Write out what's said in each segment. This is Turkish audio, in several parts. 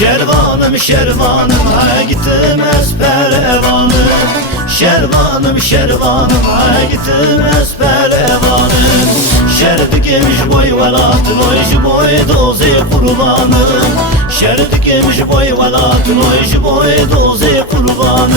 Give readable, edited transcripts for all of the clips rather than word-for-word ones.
Şervanım şervanım ha gitmez perevanım. Şervanım şervanım ha gitmez perevanım. Şerdi gemiş boy velatın oyşu boy dozi kurbanım. Şerdi gemiş boy velatın oyşu boy dozi kurbanım.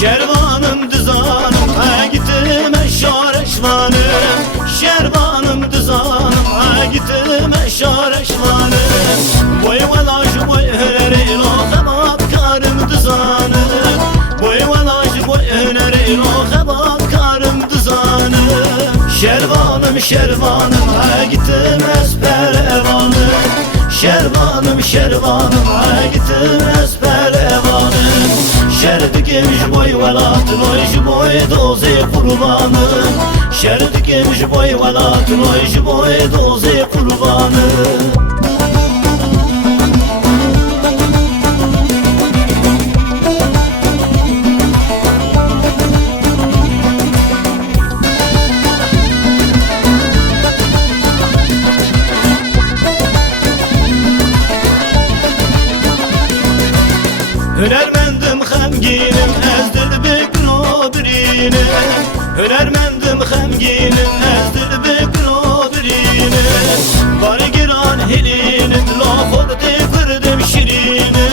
Şervanım dızanım ha gittim eşareşvanım. Şervanım dızanım ha gittim eşareşvanım. Boy velaj boy höneri lohabat karım dızanım. Boy velaj boy höneri lohabat karım dızanım. Şervanım şervanım ha gittim esperevanım. Şervanım şervanım ha gittim esperevanım. Şerdi gemiş boy velatın oyşu boy dozi kurbanım. Şerdi gemiş boy velatın oyşu boy dozi kurbanım. Hünermendim hemginim ezdir bir o birine. Hünermendim hemginim ezdir bir o birine. Bari giran hilinim lafır tekirdim şirine.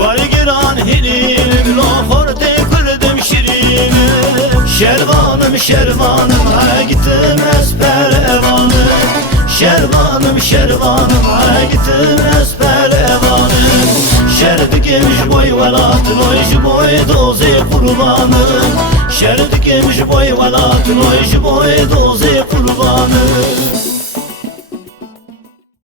Bari giran hilinim lafır tekirdim şirine. Şervanım şervanım ha gittim esperevanım. Şervanım şervanım ha gittim esperevanım. Şerdi gemiş boy velatın oyşu boy dozi kurbanım. Şerdi gemiş boy velatın oyşu boy dozi kurbanım.